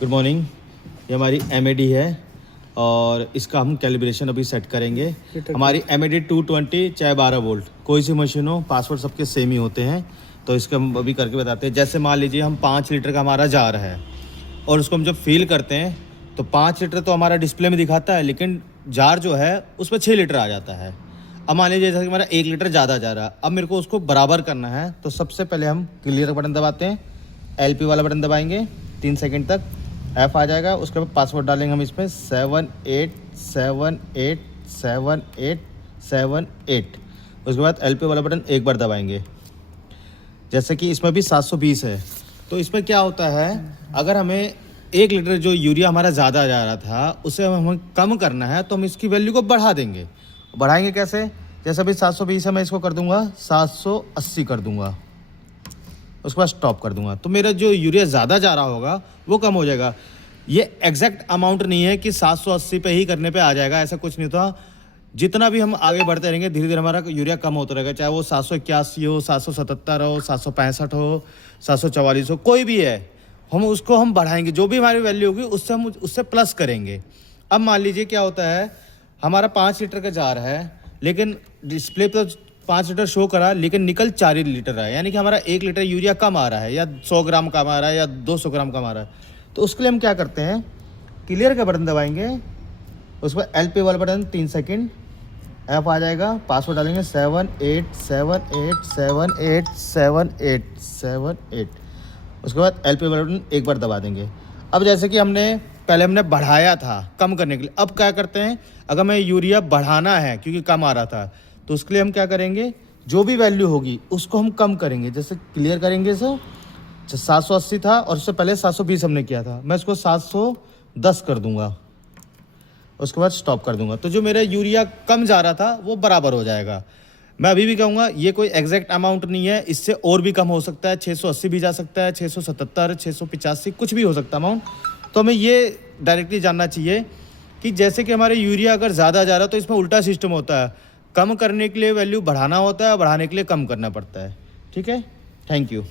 Good morning. ये हमारी MAD है और इसका हम कैलिब्रेशन अभी सेट करेंगे। हमारी MAD 220 चाहे 12 वोल्ट कोई सी मशीन हो, पासवर्ड सबके सेम ही होते हैं। तो इसका हम अभी करके बताते हैं। जैसे मान लीजिए हम 5 लीटर का हमारा जार है और उसको हम जब फिल करते हैं तो 5 लीटर तो हमारा डिस्प्ले में दिखाता है, लेकिन जार जो है उसमें 6 लीटर आ जाता है। अब मान लीजिए जैसे कि हमारा 1 लीटर ज़्यादा जा रहा है, अब मेरे को उसको बराबर करना है। तो सबसे पहले हम क्लियर बटन दबाते हैं, LP वाला बटन दबाएंगे 3 सेकंड तक, F आ जाएगा। उसके बाद पासवर्ड डालेंगे हम इसमें 78787878। उसके बाद LP वाला बटन एक बार दबाएंगे। जैसे कि इसमें भी 720 है। तो इसमें क्या होता है, अगर हमें 1 लीटर जो यूरिया हमारा ज़्यादा जा रहा था उसे हमें कम करना है, तो हम इसकी वैल्यू को बढ़ा देंगे। बढ़ाएंगे कैसे? जैसे अभी 720 है, मैं इसको कर दूंगा 780 कर दूंगा, उसके बाद स्टॉप कर दूंगा। तो मेरा जो यूरिया ज़्यादा जा रहा होगा वो कम हो जाएगा। ये एग्जैक्ट अमाउंट नहीं है कि 780 पे ही करने पे आ जाएगा, ऐसा कुछ नहीं होता। जितना भी हम आगे बढ़ते रहेंगे धीरे धीरे हमारा यूरिया कम होता रहेगा, चाहे वो 781 हो, 777 हो, 765 हो, 744 हो, कोई भी है, हम उसको हम बढ़ाएंगे। जो भी हमारी वैल्यू होगी उससे हम उससे प्लस करेंगे। अब मान लीजिए क्या होता है, हमारा 5 लीटर का जार है, लेकिन डिस्प्ले पर 5 लीटर शो करा, लेकिन निकल 4 लीटर है, यानी कि हमारा 1 लीटर यूरिया कम आ रहा है, या 100 ग्राम कम आ रहा है, या 200 ग्राम कम आ रहा है। तो उसके लिए हम क्या करते हैं, क्लियर का बटन दबाएंगे, उसके बाद LP वाला बटन 3 सेकंड, F आ जाएगा, पासवर्ड डालेंगे 7878787878। उसके बाद LP वाला बटन एक बार दबा देंगे। अब जैसे कि पहले हमने बढ़ाया था कम करने के लिए, अब क्या करते हैं, अगर मैं यूरिया बढ़ाना है क्योंकि कम आ रहा था, तो उसके लिए हम क्या करेंगे, जो भी वैल्यू होगी उसको हम कम करेंगे। जैसे क्लियर करेंगे, सो 780 था और उससे पहले 720 हमने किया था, मैं इसको 710 कर दूंगा, उसके बाद स्टॉप कर दूंगा। तो जो मेरा यूरिया कम जा रहा था वो बराबर हो जाएगा। मैं अभी भी कहूँगा ये कोई एग्जैक्ट अमाउंट नहीं है, इससे और भी कम हो सकता है, 680 भी जा सकता है, 677, 685, कुछ भी हो सकता है अमाउंट। तो हमें ये डायरेक्टली जानना चाहिए कि जैसे कि हमारे यूरिया अगर ज़्यादा जा रहा है तो इसमें उल्टा सिस्टम होता है, कम करने के लिए वैल्यू बढ़ाना होता है, बढ़ाने के लिए कम करना पड़ता है। ठीक है, थैंक यू।